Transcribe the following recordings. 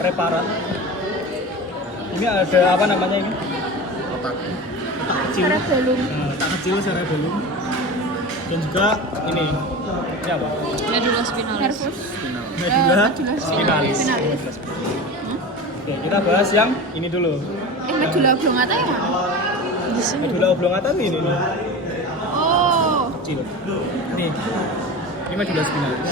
preparat. Ini ada apa namanya ini? Otak. Otak kecil. Cerebellum. Nah, otak kecil cerebellum. Dan juga ini apa? Medulla spinalis. Nervus. Medulla Medulla spinalis. spinalis. Oke, kita bahas yang ini dulu. Medulla oblongata yang mana? Di sini. Medulla oblongata tuh ini nih, Oh. kecil. Nih, ini medulla spinalis.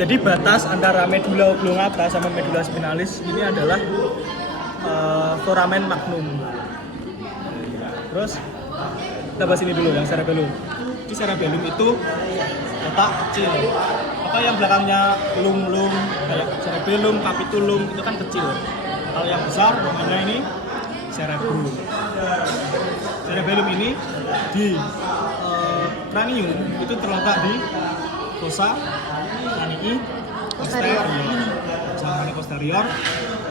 Jadi batas antara medulla oblongata sama medulla spinalis ini adalah foramen magnum. Terus kita bahas ini dulu yang cerebellum. Di cerebellum itu otak kecil. Apa yang belakangnya lung-lung kayak cerebellum, capitulum itu kan kecil. Kalau yang besar namanya ini cerebrum. Cerebellum ini di cranium itu terletak di fossa cranii posterior. Fossa cranii posterior,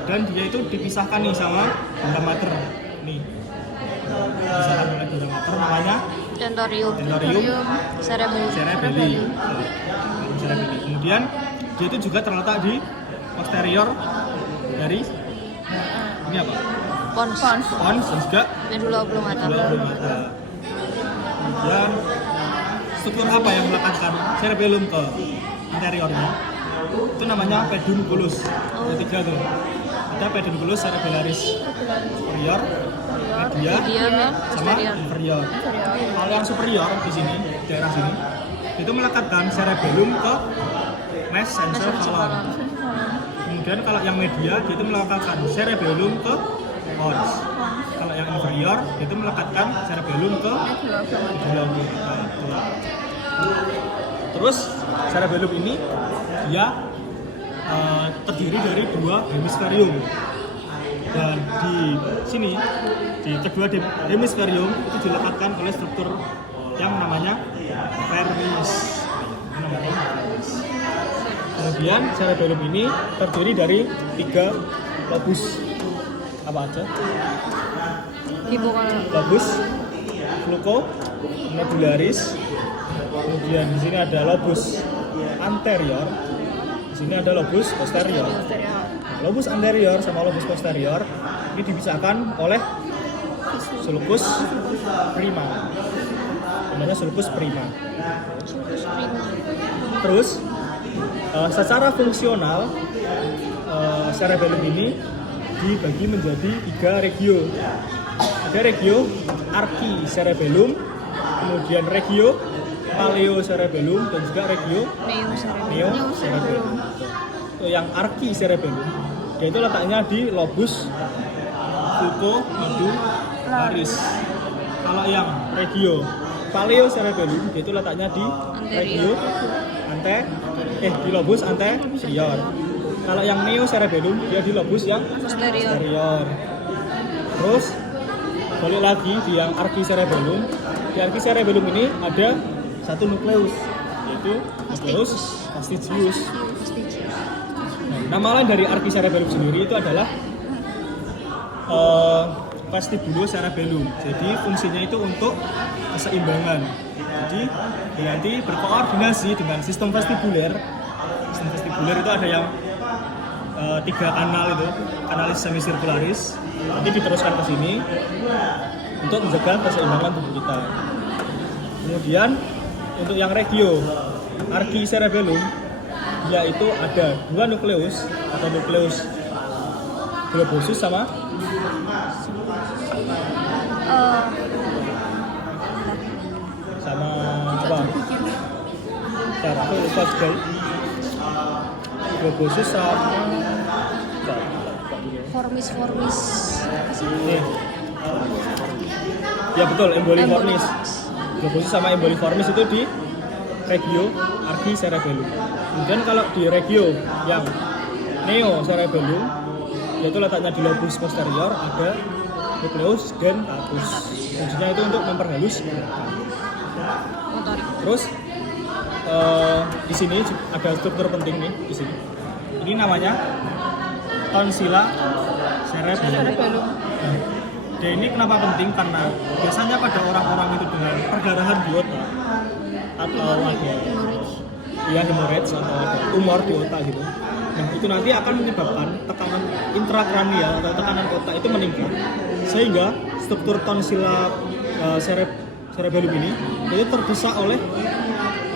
dan dia itu dipisahkan nih sama dura mater. Nih. Dipisahkan oleh dura mater namanya Tentorium. tentorium Cerebellum. cerebelli. Cerebelli. Kemudian dia itu juga terletak di posterior dari ini apa? Pons. Pons dan juga Medulla oblongata. medulla oblongata. Kemudian struktur apa yang melekatkan cerebellum ke anteriornya? Itu namanya pedunculus. Ada tiga tuh. Ada pedunculus cerebellaris superior, media, sama posterior. inferior. Kalau yang superior di sini, daerah sini, itu melekatkan cerebellum ke mesencephalon. Kemudian kalau yang media, dia itu melekatkan cerebellum ke pons. Kalau yang inferior, dia itu melekatkan cerebellum ke medulla oblongata. Terus cerebellum ini dia terdiri dari dua hemisferium, dan di sini di kedua hemisferium itu dilekatkan oleh struktur yang namanya vermis. Kemudian cerebellum ini terdiri dari 3 lobus. Apa aja? Lobus flucomedularis. Kemudian di sini ada lobus anterior. Di sini ada lobus posterior. Nah, lobus anterior sama lobus posterior ini dipisahkan oleh sulcus prima. Namanya sulcus prima. Terus secara fungsional cerebellum ini dibagi menjadi 3 regio. Ada regio archicerebellum, kemudian regio paleocerebellum, dan juga regio neocerebellum. Yang archicerebellum dia itu letaknya di lobus flucomedularis. Kalau yang regio paleocerebellum dia itu letaknya di regio di lobus anterior. Kalau yang neocerebellum dia di lobus yang posterior. Terus balik lagi di yang archicerebellum. Di archicerebellum ini ada satu nukleus, yaitu nukleus fastigius. Nama lain dari archicerebellum sendiri itu adalah vestibulocerebellum. Jadi fungsinya itu untuk keseimbangan. Jadi dia nanti berkoordinasi dengan sistem vestibuler. Sistem vestibuler itu ada yang 3 kanal itu, kanalis semicircularis. Nanti diteruskan ke sini untuk menjaga keseimbangan tubuh kita. Kemudian untuk yang regio archicerebellum dia itu ada 2 nukleus atau nukleus globosus sama apa? Cara aku lupa juga. Globosus sama Formis. Nih. Ya betul, emboliformis. Globosus sama emboliformis itu di regio archicerebellum. Kemudian kalau di regio yang neocerebellum yaitu letaknya di lobus posterior, ada nukleus dentatus. Fungsinya itu untuk memperhalus gerakan. Terus di sini ada struktur penting nih di sini. Ini namanya tonsilla cerebellum. Dan ini kenapa penting? Karena biasanya pada orang-orang itu dengan perdarahan di otak atau ada hemorrhage atau ada tumor di otak gitu, Nah, itu nanti akan menyebabkan tekanan intrakranial atau tekanan otak itu meningkat, sehingga struktur tonsila cerebellum ini itu terdesak oleh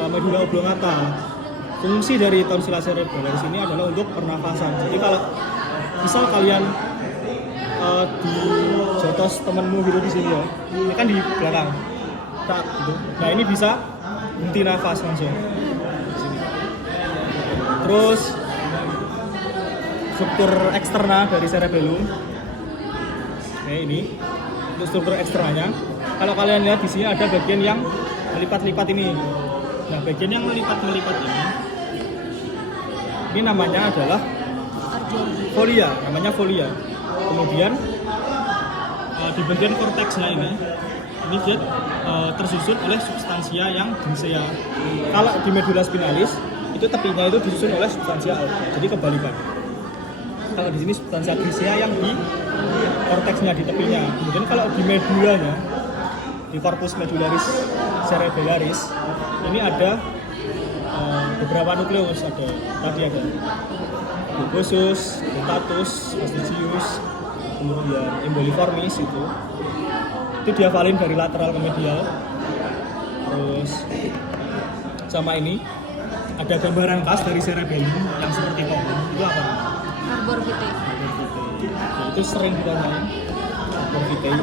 medula oblongata. Fungsi dari tonsila cerebellaris ini adalah untuk pernafasan. Jadi kalau misal kalian di jotos temenmu gitu di sini ya, ini kan di belakang, tak gitu. Nah ini bisa henti nafas langsung. Di sini. Terus struktur eksterna dari cerebellum. Oke, ini untuk struktur eksternanya. Kalau kalian lihat di sini ada bagian yang melipat-lipat ini. Nah, bagian yang melipat-melipat ini namanya adalah folia, namanya folia. Kemudian di bagian korteksnya ini dia tersusun oleh substansia yang grisea. Kalau di medula spinalis itu tepinya itu disusun oleh substansia alba. Jadi kebalikan. Kalau di sini substansia grisea yang di korteksnya di tepinya. Kemudian kalau di medulanya, di corpus medullaris cerebellaris ini ada beberapa nukleus. Tadi ada bulbosus, dentatus, vestigius, kemudian emboliformis itu diafalin dari lateral ke medial. Terus sama ini ada gambaran khas dari cerebellum yang seperti pohon. Itu apa? Arbor vitae. Ya, itu sering ditanyain. Arbor vitae.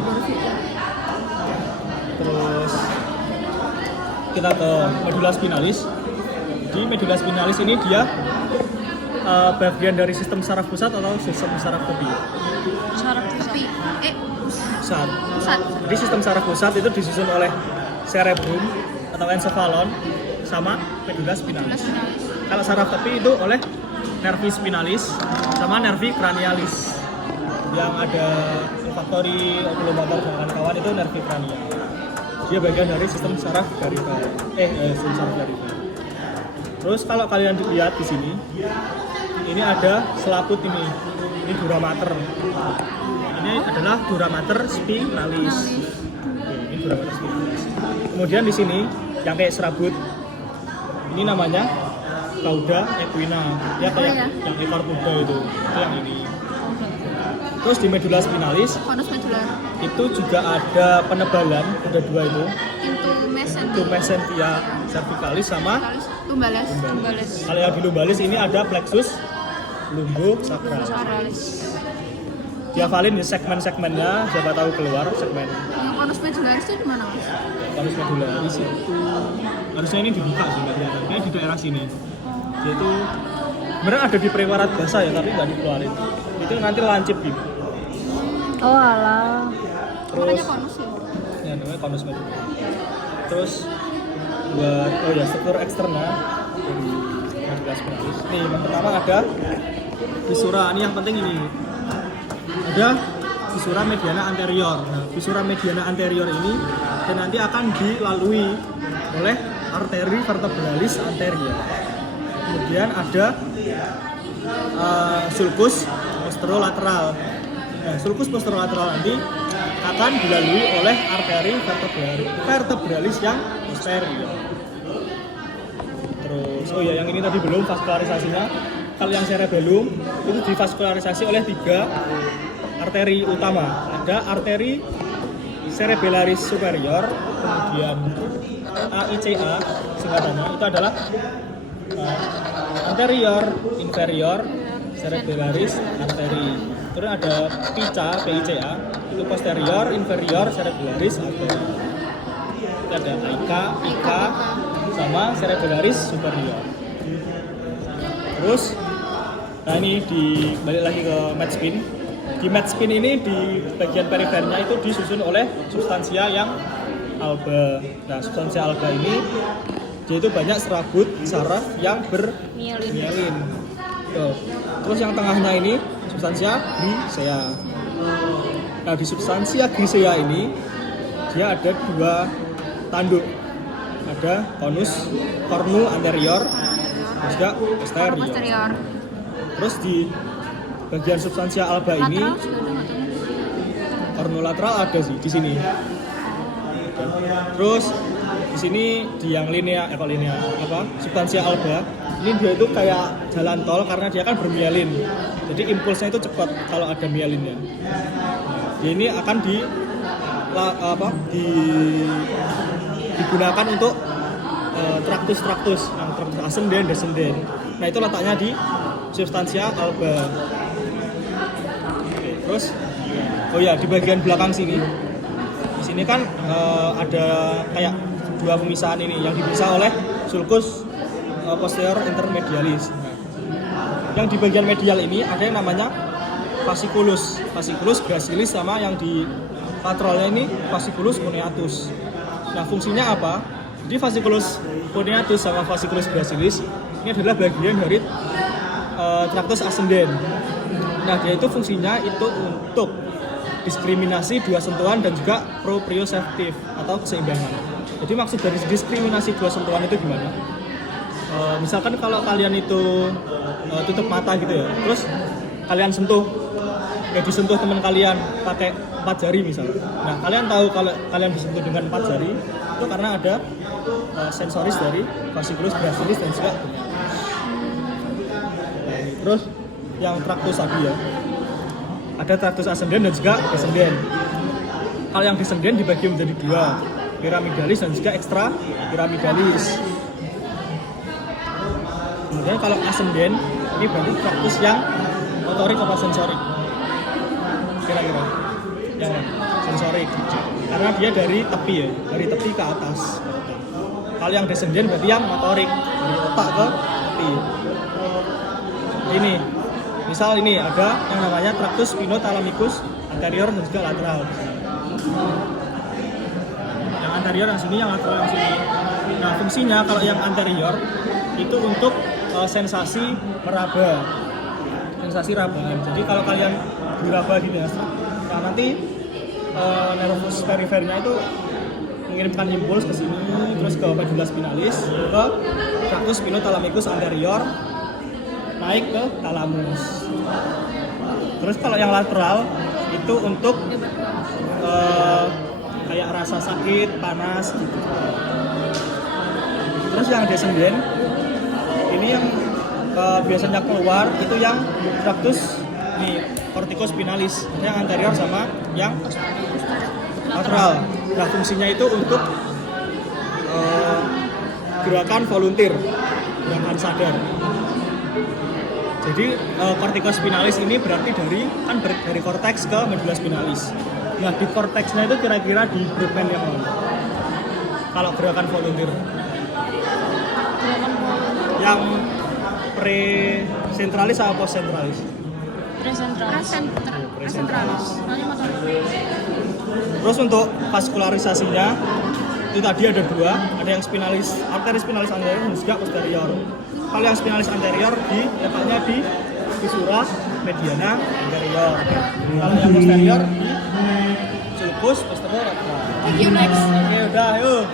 Terus kita ke medula spinalis. Di medula spinalis ini dia bagian dari sistem saraf pusat atau sistem saraf tepi? Saraf Tapi Pusat. pusat. Jadi sistem saraf pusat itu disusun oleh cerebrum atau encephalon sama medula spinalis. Nasionalis. Kalau saraf tepi itu oleh nervi spinalis sama nervi cranialis. Yang ada olfaktori, oculomotor dan kawan-kawan itu nervi cranial. Dia bagian dari sistem saraf vertebral. Sistem saraf vertebral. Terus kalau kalian lihat di sini, ini ada selaput ini. Ini dura mater. Ini adalah dura mater spinalis. Oke, ini dura mater spinalis. Kemudian di sini yang kayak serabut, ini namanya cauda equina. Ya kayak yang ekor kuda itu yang ini. Terus di medula spinalis Konus medular. itu juga ada penebalan, ada dua itu. Into Mesentia cervicalis sama Lumbalis. lumbalis. kalau yang di lumbalis ini ada plexus lumbosacral. Lumbalis. Diafalin di segmen-segmennya, siapa tahu keluar segmen Yang konus medularis itu di mana, Mas? konus medularis itu harusnya ini dibuka sih, nggak kelihatan. Kayaknya di daerah sini. Dia itu sebenarnya ada di prewarat basah ya, tapi nggak dikeluarin. Itu nanti lancip gitu. Oh alah. Terus Makanya konus ya. ya namanya konus medularis. Terus buat struktur eksterna dari medula spinalis. Nih, yang pertama ada visura. Ini yang penting ini. Ada visura mediana anterior. Nah, visura mediana anterior ini dan nanti akan dilalui oleh arteri vertebralis anterior. Kemudian ada sulcus posterolateral. Nah, sulcus posterolateral nanti akan dilalui oleh arteri vertebralis yang posterior. Terus, yang ini tadi belum vaskularisasinya. Kalau yang cerebellum itu divaskularisasi oleh 3 arteri utama. Ada arteri cerebellaris superior, kemudian AICA singkatannya itu adalah anterior inferior cerebellaris artery. Terus ada PICA itu posterior inferior cerebellaris artery. Itu ada ICA sama cerebellaris superior. Terus nah ini balik lagi ke Medspin. Di Medspin ini di bagian perifernya itu disusun oleh substansia yang alba. Nah, substansia alba ini dia itu banyak serabut saraf yang bermielin. Tuh. Terus yang tengahnya ini substansia grisea. Nah, di substansia grisea ini dia ada 2 tanduk. Ada cornu anterior dan juga posterior. Terus di bagian substansia alba ini cornu lateral ada sih di sini. Terus di sini di yang substansia alba Ini dia itu kayak jalan tol karena dia kan bermielin. Jadi impulsnya itu cepat kalau ada mielinnya. Dia ini akan digunakan untuk traktus yang traktus ascendens descendens. Nah itu letaknya di substansia alba. Oke, terus oh ya di bagian belakang sini. Di sini kan ada kayak dua pemisahan ini yang dipisah oleh sulcus posterior intermedialis. Nah, yang di bagian medial ini ada yang namanya fasciculus gracilis sama yang di lateralnya ini fasciculus cuneatus. Nah fungsinya apa? Jadi fasciculus cuneatus sama fasciculus gracilis ini adalah bagian dari traktus ascendens. Nah dia itu fungsinya itu untuk diskriminasi dua sentuhan dan juga proprioceptif atau keseimbangan. Jadi maksud dari diskriminasi dua sentuhan itu gimana? Misalkan kalau kalian itu tutup mata gitu ya, terus kalian sentuh, disentuh teman kalian pakai 4 jari misalnya. Nah kalian tahu kalau kalian disentuh dengan 4 jari itu karena ada sensoris dari fasciculus gracilis dan juga terus yang traktus tadi ya, ada traktus ascendens dan juga descendens. Kalau yang descendens dibagi menjadi dua, piramidalis dan juga ekstra piramidalis. Kemudian kalau ascendens ini berarti traktus yang motorik atau sensorik, kira-kira yang sensorik karena dia dari tepi ya, dari tepi ke atas. Kalau yang descendens berarti yang motorik, dari otak ke tepi. Ini misal ini ada yang namanya traktus spinothalamicus anterior dan juga lateral. Yang anterior yang sini, yang lateral yang sini. Nah fungsinya kalau yang anterior itu untuk sensasi meraba, sensasi rabangan. Jadi kalau kalian diraba gini ya, nah nanti nervus perifernya itu mengirimkan impuls ke sini, terus ke medulla spinalis, ke traktus spinothalamicus anterior, naik ke thalamus. Terus kalau yang lateral itu untuk kayak rasa sakit, panas gitu. Terus yang descendens ini yang biasanya keluar itu yang traktus nih corticospinalis, yang anterior sama yang lateral. Nah fungsinya itu untuk gerakan volunteer, gerakan sadar. Jadi corticospinalis ini berarti dari korteks ke medulla spinalis. Nah di korteksnya itu kira-kira di Broadman yang mana? Kalau gerakan volunteer yang presentralis atau postsentralis? Presentralis. Terus untuk vaskularisasinya itu tadi ada dua, ada yang spinalis, arteris spinalis anterior dan juga posterior. Kalau yang spinalis anterior letaknya di visura mediana anterior. Kalau yang posterior di sulcus posterior lateral. Thank you, next. Oke, udah, yuk.